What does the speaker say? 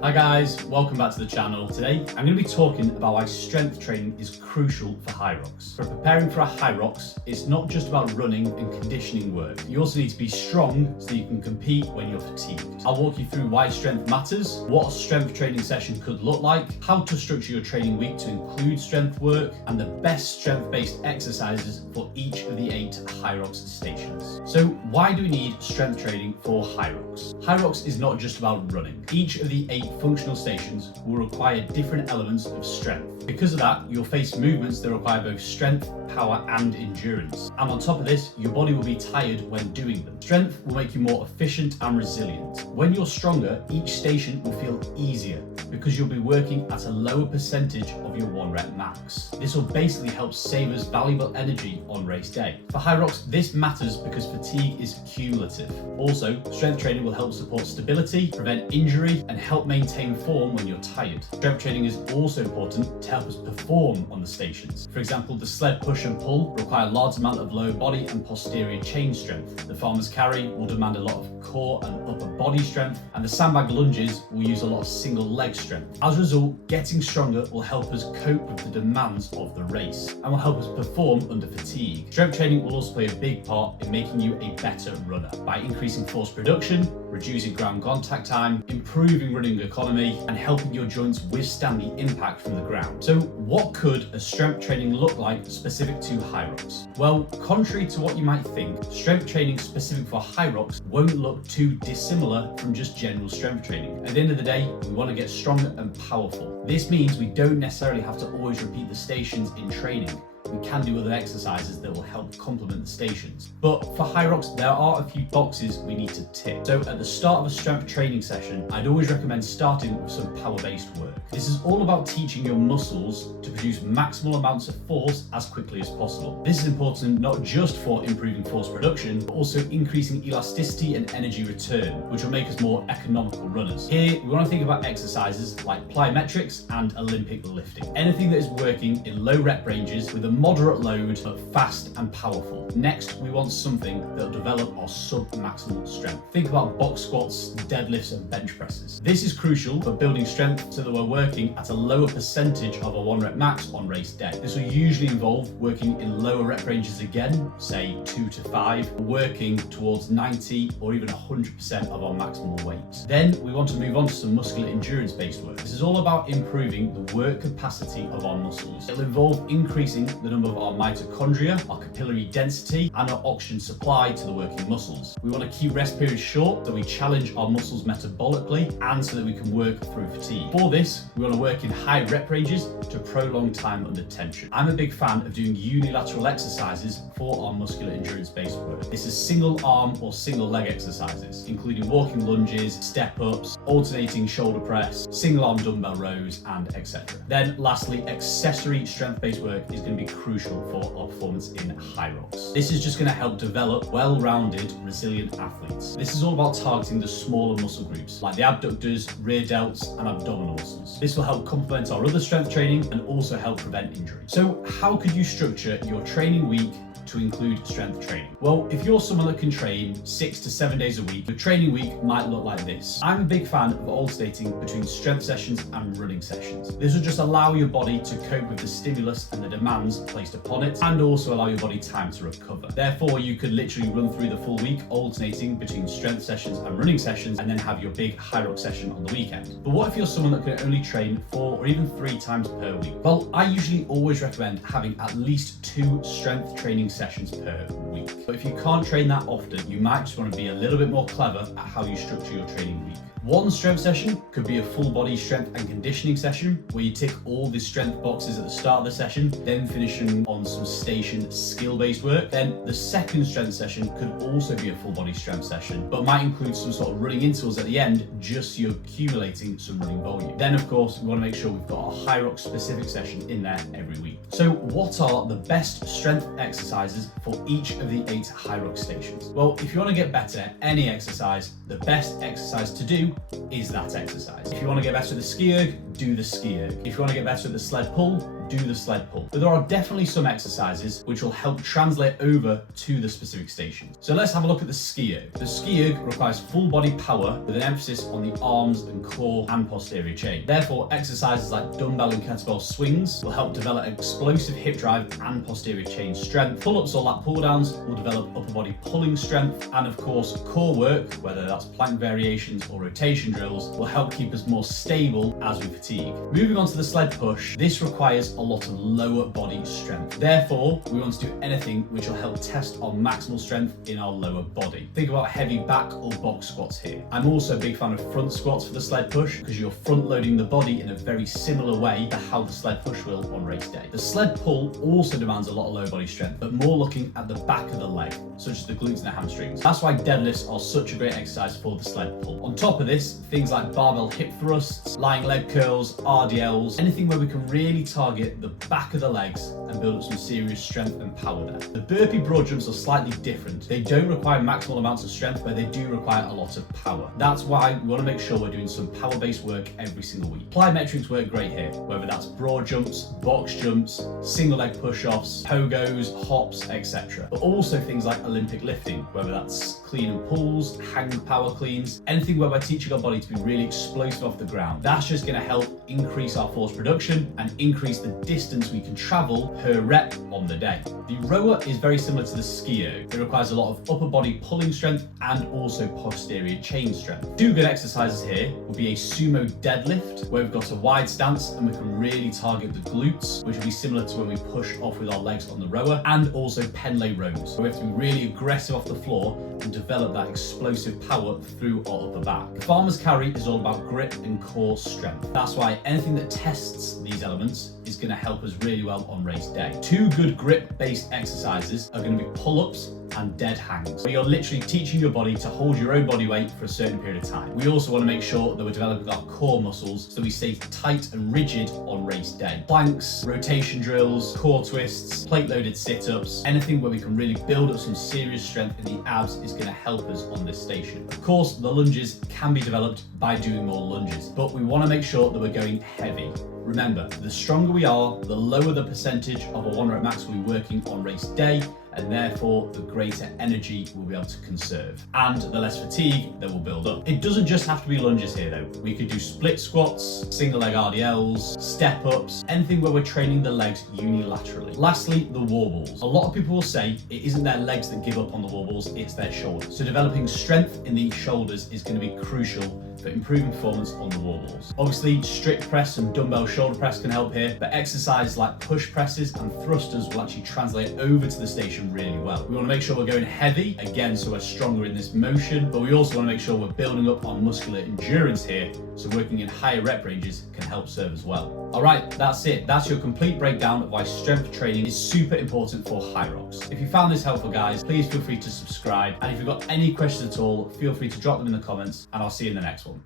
Hi guys, welcome back to the channel. Today I'm going to be talking about why strength training is crucial for Hyrox. For preparing for a Hyrox, it's not just about running and conditioning work. You also need to be strong so that you can compete when you're fatigued. I'll walk you through why strength matters, what a strength training session could look like, how to structure your training week to include strength work, and the best strength-based exercises for each of the 8 Hyrox stations. So why do we need strength training for Hyrox? Hyrox is not just about running. Each of the 8 functional stations will require different elements of strength. Because of that, you'll face movements that require both strength, power, and endurance. And on top of this, your body will be tired when doing them. Strength will make you more efficient and resilient. When you're stronger, each station will feel easier because you'll be working at a lower percentage of your 1 rep max. This will basically help save us valuable energy on race day. For Hyrox, this matters because fatigue is cumulative. Also, strength training will help support stability, prevent injury, and help maintain form when you're tired. Strength training is also important to help us perform on the stations. For example, the sled push and pull require a large amount of lower body and posterior chain strength. The farmer's carry will demand a lot of core and upper body strength, and the sandbag lunges will use a lot of single leg strength. As a result, getting stronger will help us cope with the demands of the race and will help us perform under fatigue. Strength training will also play a big part in making you a better runner by increasing force production, reducing ground contact time, improving running economy, and helping your joints withstand the impact from the ground. So what could a strength training look like specific to Hyrox? Well, contrary to what you might think, strength training specific for Hyrox won't look too dissimilar from just general strength training. At the end of the day, we want to get stronger and powerful. This means we don't necessarily have to always repeat the stations in training. We can do other exercises that will help complement the stations. But for Hyrox, there are a few boxes we need to tick. So at the start of a strength training session, I'd always recommend starting with some power-based work. This is all about teaching your muscles to produce maximal amounts of force as quickly as possible. This is important not just for improving force production, but also increasing elasticity and energy return, which will make us more economical runners. Here, we want to think about exercises like plyometrics and Olympic lifting. Anything that is working in low rep ranges with a moderate load, but fast and powerful. Next, we want something that will develop our sub-maximal strength. Think about box squats, deadlifts, and bench presses. This is crucial for building strength so that we're working at a lower percentage of our 1 rep max on race day. This will usually involve working in lower rep ranges again, say 2 to 5, working towards 90 or even 100% of our maximal weight. Then we want to move on to some muscular endurance-based work. This is all about improving the work capacity of our muscles. It'll involve increasing the number of our mitochondria, our capillary density, and our oxygen supply to the working muscles. We want to keep rest periods short so we challenge our muscles metabolically and so that we can work through fatigue. For this, we want to work in high rep ranges to prolong time under tension. I'm a big fan of doing unilateral exercises for our muscular endurance-based work. This is single arm or single leg exercises, including walking lunges, step-ups, alternating shoulder press, single arm dumbbell rows, and etc. Then lastly, accessory strength-based work is going to be crucial for our performance in Hyrox. This is just going to help develop well-rounded, resilient athletes. This is all about targeting the smaller muscle groups, like the abductors, rear delts, and abdominal muscles. This will help complement our other strength training and also help prevent injury. So how could you structure your training week to include strength training? Well, if you're someone that can train 6 to 7 days a week, your training week might look like this. I'm a big fan of alternating between strength sessions and running sessions. This will just allow your body to cope with the stimulus and the demands placed upon it, and also allow your body time to recover. Therefore, you could literally run through the full week alternating between strength sessions and running sessions, and then have your big Hyrox session on the weekend. But what if you're someone that can only train 4 or even 3 times per week? Well, I usually always recommend having at least 2 strength training sessions per week. But if you can't train that often, you might just want to be a little bit more clever at how you structure your training week. One strength session could be a full body strength and conditioning session where you tick all the strength boxes at the start of the session, then finishing on some station skill-based work. Then the second strength session could also be a full body strength session, but might include some sort of running intervals at the end, just so you're accumulating some running volume. Then of course, we want to make sure we've got a Hyrox specific session in there every week. So what are the best strength exercises for each of the 8 Hyrox stations? Well, if you want to get better at any exercise, the best exercise to do is that exercise. If you want to get better at the ski erg, do the ski erg. If you want to get better at the sled pull, do the sled pull. But there are definitely some exercises which will help translate over to the specific station. So let's have a look at the ski erg. The ski erg requires full body power with an emphasis on the arms and core and posterior chain. Therefore, exercises like dumbbell and kettlebell swings will help develop explosive hip drive and posterior chain strength. Pull-ups or lat pull-downs will develop upper body pulling strength. And of course, core work, whether that's plank variations or rotation drills, will help keep us more stable as we fatigue. Moving on to the sled push, this requires a lot of lower body strength. Therefore, we want to do anything which will help test our maximal strength in our lower body. Think about heavy back or box squats here. I'm also a big fan of front squats for the sled push because you're front loading the body in a very similar way to how the sled push will on race day. The sled pull also demands a lot of lower body strength, but more looking at the back of the leg, such as the glutes and the hamstrings. That's why deadlifts are such a great exercise for the sled pull. On top of this, things like barbell hip thrusts, lying leg curls, RDLs, anything where we can really target the back of the legs and build up some serious strength and power there. The burpee broad jumps are slightly different. They don't require maximal amounts of strength, but they do require a lot of power. That's why we want to make sure we're doing some power-based work every single week. Plyometrics work great here, whether that's broad jumps, box jumps, single leg push-offs, pogos, hops, etc. But also things like Olympic lifting, whether that's clean and pulls, hang power cleans, anything where we're teaching our body to be really explosive off the ground. That's just going to help increase our force production and increase the distance we can travel per rep on the day. The rower is very similar to the ski erg. It requires a lot of upper body pulling strength and also posterior chain strength. Two good exercises here will be a sumo deadlift, where we've got a wide stance and we can really target the glutes, which will be similar to when we push off with our legs on the rower, and also Pendlay rows, where we have to be really aggressive off the floor and develop that explosive power through our upper back. The farmer's carry is all about grip and core strength. That's why anything that tests these elements is going to help us really well on race day. Two good grip-based exercises are going to be pull-ups and dead hangs, where you're literally teaching your body to hold your own body weight for a certain period of time. We also want to make sure that we're developing our core muscles so we stay tight and rigid on race day. Planks, rotation drills, core twists, plate-loaded sit-ups, anything where we can really build up some serious strength in the abs is going to help us on this station. Of course, the lunges can be developed by doing more lunges, but we want to make sure that we're going heavy. Remember, the stronger we are, the lower the percentage of a 1 rep max we'll be working on race day, and therefore the greater energy we'll be able to conserve and the less fatigue that will build up. It doesn't just have to be lunges here though. We could do split squats, single leg RDLs, step ups, anything where we're training the legs unilaterally. Lastly, the warbles. A lot of people will say it isn't their legs that give up on the warbles, it's their shoulders. So developing strength in the shoulders is going to be crucial for improving performance on the warbles. Obviously, strict press and dumbbell shoulder press can help here, but exercises like push presses and thrusters will actually translate over to the station really well. We want to make sure we're going heavy, again, so we're stronger in this motion, but we also want to make sure we're building up on muscular endurance here, so working in higher rep ranges can help serve as well. All right, that's it. That's your complete breakdown of why strength training is super important for Hyrox. If you found this helpful, guys, please feel free to subscribe. And if you've got any questions at all, feel free to drop them in the comments, and I'll see you in the next one.